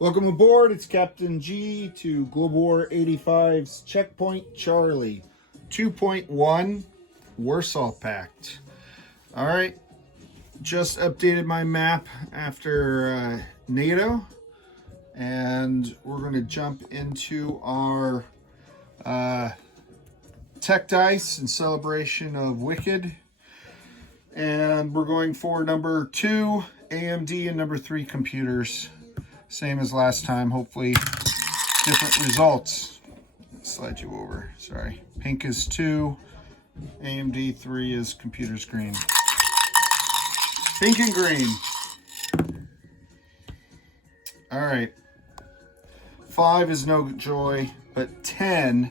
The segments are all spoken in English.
Welcome aboard. It's Captain G to Global War 85's Checkpoint Charlie 2.1 Warsaw Pact. All right, just updated my map after NATO, and we're going to jump into our tech dice in celebration of Wicked. And we're going for number 2 AMD and number 3 computers. Same as last time, hopefully different results. Slide you over, sorry. Pink is 2, AMD 3 is computers green. Pink and green. All right. 5 is no joy, but 10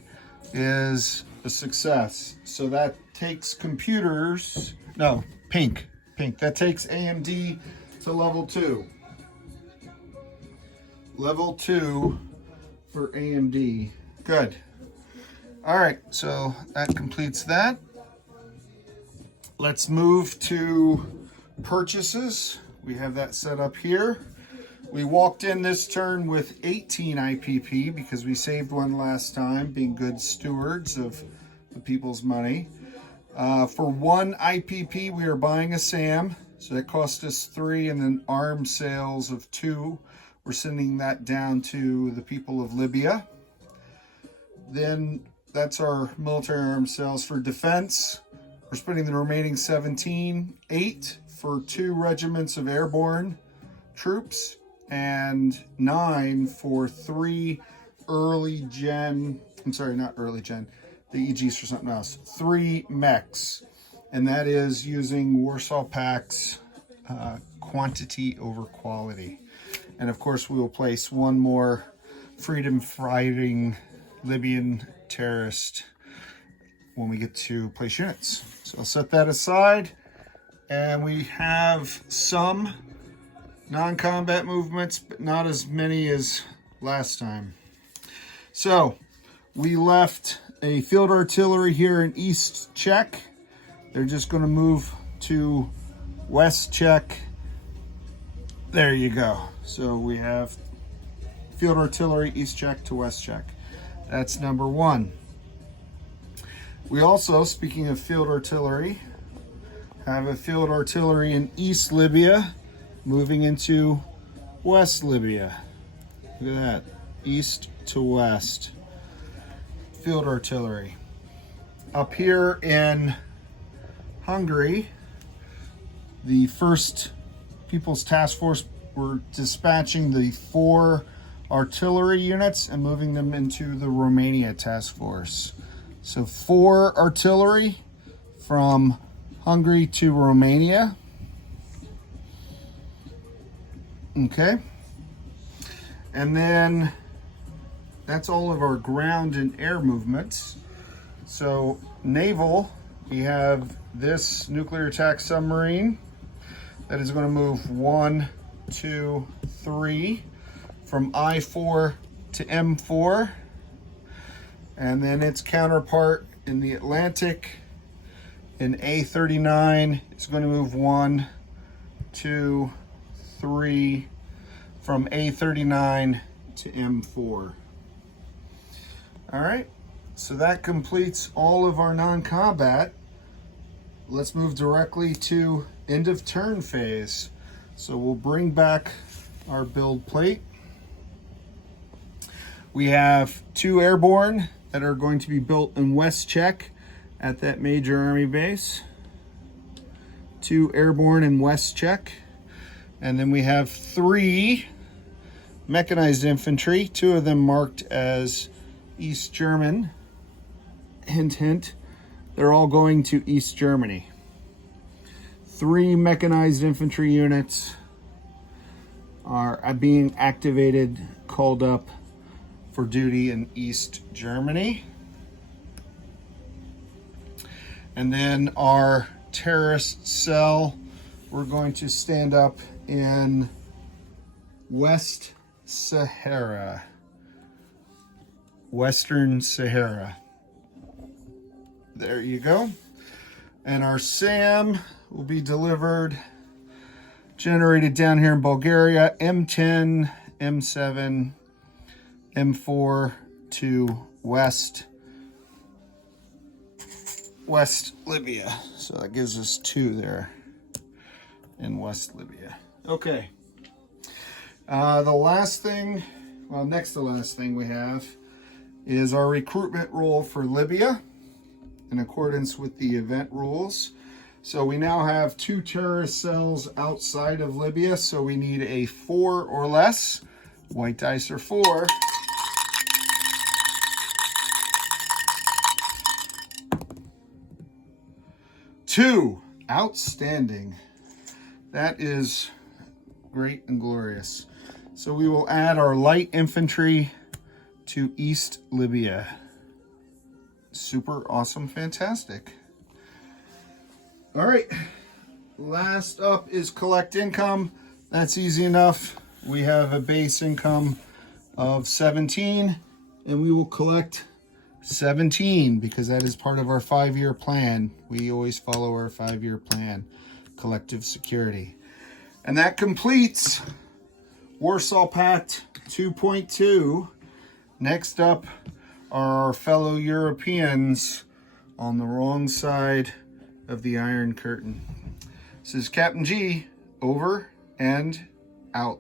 is a success. So that takes computers, no, pink. That takes AMD to level 2. Level 2 for AMD. Good. All right, so that completes that. Let's move to purchases. We have that set up here. We walked in this turn with 18 IPP because we saved one last time, being good stewards of the people's money. For 1 IPP, we are buying a SAM, so that cost us 3, and then arms sales of 2. We're sending that down to the people of Libya. Then that's our military arms sales. For defense, we're spending the remaining 17, 8 for 2 regiments of airborne troops, and 9 for 3 early gen, I'm sorry, not early gen, the EG's for something else, 3 mechs. And that is using Warsaw Pact's quantity over quality. And of course, we will place 1 more freedom-fighting Libyan terrorist when we get to place units. So I'll set that aside. And we have some non-combat movements, but not as many as last time. So we left a field artillery here in East Czech. They're just going to move to West Czech. There you go. So we have field artillery East Czech to West Czech. That's number 1. We also, speaking of field artillery, have a field artillery in East Libya moving into West Libya. Look at that. East to West. Field artillery. Up here in Hungary, the 1st People's Task Force were dispatching the 4 artillery units and moving them into the Romania Task Force. So 4 artillery from Hungary to Romania. Okay. And then that's all of our ground and air movements. So naval, we have this nuclear attack submarine that is going to move 1, 2, 3 from I-4 to M4. And then its counterpart in the Atlantic in A-39 is going to move 1, 2, 3 from A-39 to M4. All right, so that completes all of our non-combat. Let's move directly to end of turn phase. So we'll bring back our build plate. We have 2 airborne that are going to be built in West Czech at that major army base. 2 airborne in West Czech. And then we have 3 mechanized infantry, 2 of them marked as East German. Hint, hint. They're all going to East Germany. 3 mechanized infantry units are being activated, called up for duty in East Germany. And then our terrorist cell, we're going to stand up in West Sahara. Western Sahara. There you go. And our SAM will be delivered, generated down here in Bulgaria, M10 M7, M4 to West Libya. So that gives us 2 there in West Libya. Okay. The last thing, well, next to last thing we have is our recruitment rule for Libya in accordance with the event rules. So we now have 2 terrorist cells outside of Libya, so we need a 4 or less. White dice are 4. Two. Outstanding. That is great and glorious. So we will add our light infantry to East Libya. Super awesome, fantastic. All right, last up is collect income. That's easy enough. We have a base income of 17, and we will collect 17 because that is part of our 5-year plan. We always follow our 5-year plan, collective security. And that completes Warsaw Pact 2.2. Next up are our fellow Europeans on the wrong side of the Iron Curtain. This is Captain G, over and out.